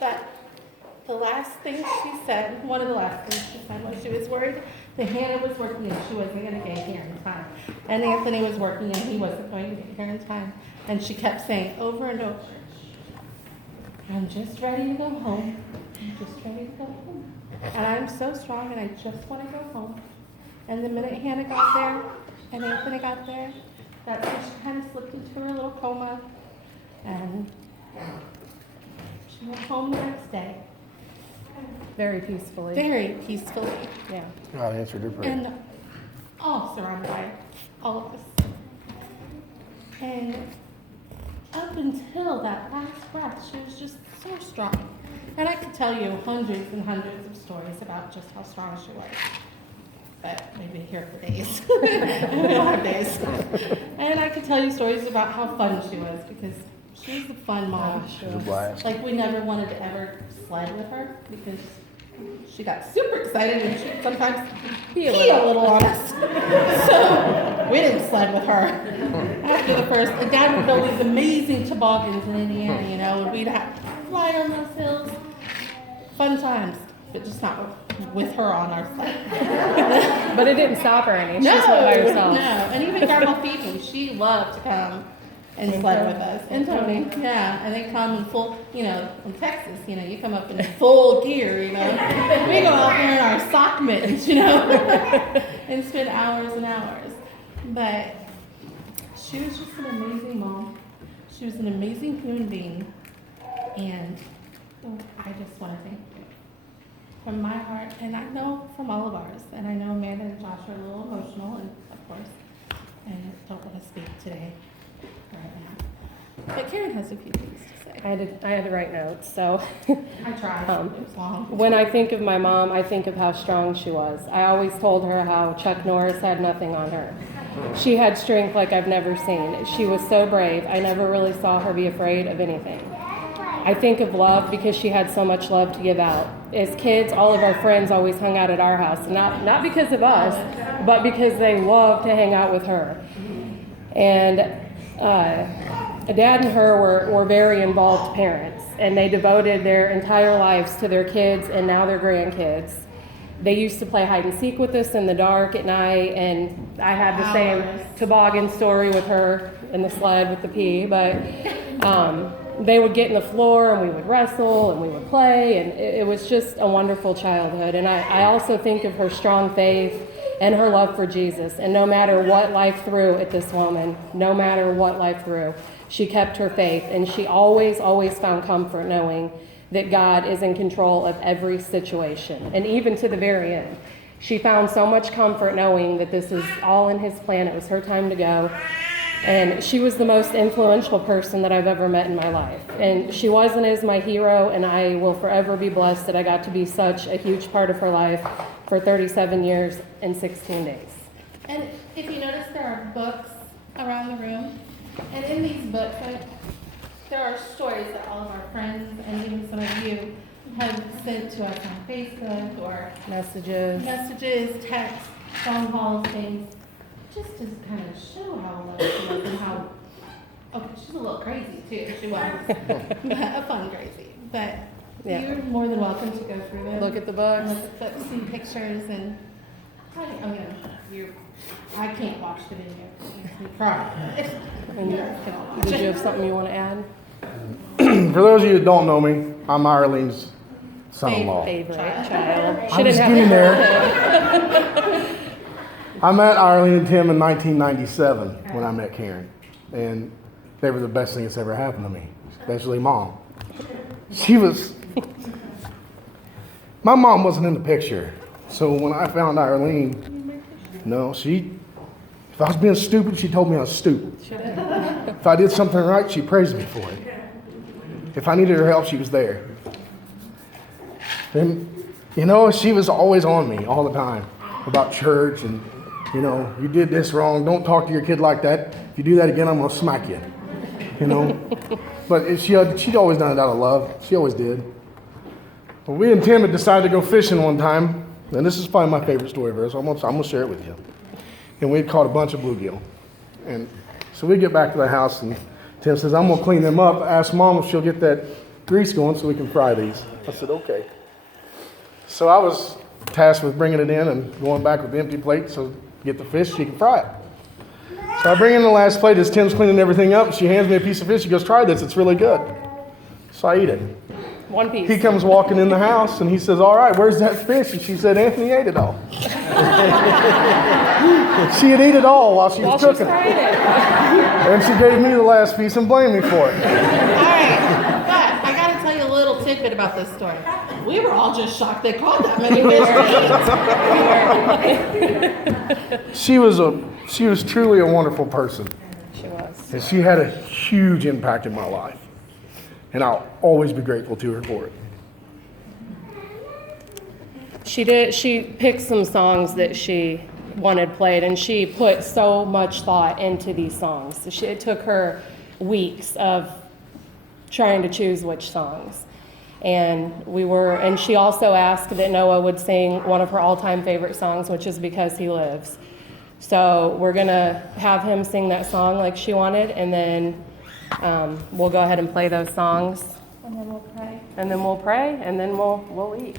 But the last thing she said, one of the last things she said was she was worried that Hannah was working and she wasn't going to get here in time. And Anthony was working and he wasn't going to get here in time. And she kept saying over and over, I'm just ready to go home. I'm just ready to go home. And I'm so strong and I just want to go home. And the minute Hannah got there and Anthony got there, that's when she kind of slipped into her little coma. And she went home the next day. Very peacefully. Very peacefully. Yeah. God answered her prayer. And all surrounded by all of us. And up until that last breath, she was just so strong. And I could tell you hundreds and hundreds of stories about just how strong she was. But maybe here for days. We don't have days. And I could tell you stories about how fun she was because she was a fun mom. She was a blast. Like we never wanted to ever sled with her because she got super excited and she'd sometimes pee a little on us. So we didn't sled with her. After the first, and Dad would build these amazing toboggans in Indiana, you know, and we'd have to fly on those hills. Fun times, but just not with her on our sled. But it didn't stop her any. She just went by herself. No, and even Grandma Phoebe, she loved to come and sled with us. And Tony, yeah, and they come in full, you know, from Texas, you know, you come up in full gear, you know. We go out there in our sock mittens, you know, and spend hours and hours. But she was just an amazing mom. She was an amazing human being. And I just want to thank you from my heart, and I know from all of ours. And I know Amanda and Josh are a little emotional, and of course, and don't want to speak today. Right now. But Karen has a few things to say. I had to write notes, so. I tried. It was long. When I think of my mom, I think of how strong she was. I always told her how Chuck Norris had nothing on her. She had strength like I've never seen. She was so brave. I never really saw her be afraid of anything. I think of love because she had so much love to give out. As kids, all of our friends always hung out at our house, not because of us, but because they loved to hang out with her. And Dad and her were very involved parents, and they devoted their entire lives to their kids and now their grandkids. They used to play hide and seek with us in the dark at night, and I had the same toboggan story with her in the sled with the pee, but they would get in the floor and we would wrestle and we would play, and it was just a wonderful childhood. And I also think of her strong faith and her love for Jesus. And no matter what life threw at this woman, no matter what life threw, she kept her faith, and she always found comfort knowing that God is in control of every situation, and even to the very end. She found so much comfort knowing that this is all in His plan. It was her time to go. And she was the most influential person that I've ever met in my life. And she wasn't as my hero, and I will forever be blessed that I got to be such a huge part of her life for 37 years and 16 days. And if you notice, there are books around the room. And in these books, there are stories that all of our friends and even some of you have sent to us on Facebook or Messages, texts, phone calls, things, just to kind of show how loved she was and how, okay, she's a little crazy too, she was, but a fun crazy. But Yeah. you're more than welcome to go through them. look at the books. Look at books, see pictures, and I can't watch the video. It makes me cry. And did you have something you want to add? For those of you that don't know me, I'm Arlene's son-in-law. Favorite child. I'm just getting there. I met Arlene and Tim in 1997 when I met Karen, and they were the best thing that's ever happened to me, especially Mom. My mom wasn't in the picture, so when I found Arlene, if I was being stupid, she told me I was stupid. If I did something right, she praised me for it. If I needed her help, she was there. And, she was always on me all the time about church and, you did this wrong. Don't talk to your kid like that. If you do that again, I'm going to smack you. But she'd always done it out of love. She always did. Well, we and Tim had decided to go fishing one time, and this is probably my favorite story of hers, so I'm going to share it with you. And we had caught a bunch of bluegill. And so we get back to the house, and Tim says, I'm going to clean them up. Ask Mom if she'll get that grease going so we can fry these. I said, okay. So I was tasked with bringing it in and going back with the empty plate so get the fish, she can fry it. So I bring in the last plate as Tim's cleaning everything up. She hands me a piece of fish. She goes, try this, it's really good. So I eat it. One piece. He comes walking in the house and he says, all right, where's that fish? And she said, Anthony ate it all. She had ate it all while she was cooking. And she gave me the last piece and blamed me for it. All right, but I got to tell you a little tidbit about this story. We were all just shocked they caught that many fish. She was truly a wonderful person. She was. And she had a huge impact in my life. And I'll always be grateful to her for it. She picked some songs that she wanted played, and she put so much thought into these songs. It took her weeks of trying to choose which songs. And she also asked that Noah would sing one of her all-time favorite songs, which is Because He Lives. So we're gonna have him sing that song like she wanted, and then we'll go ahead and play those songs. And then we'll pray. And then we'll pray, and then we'll eat.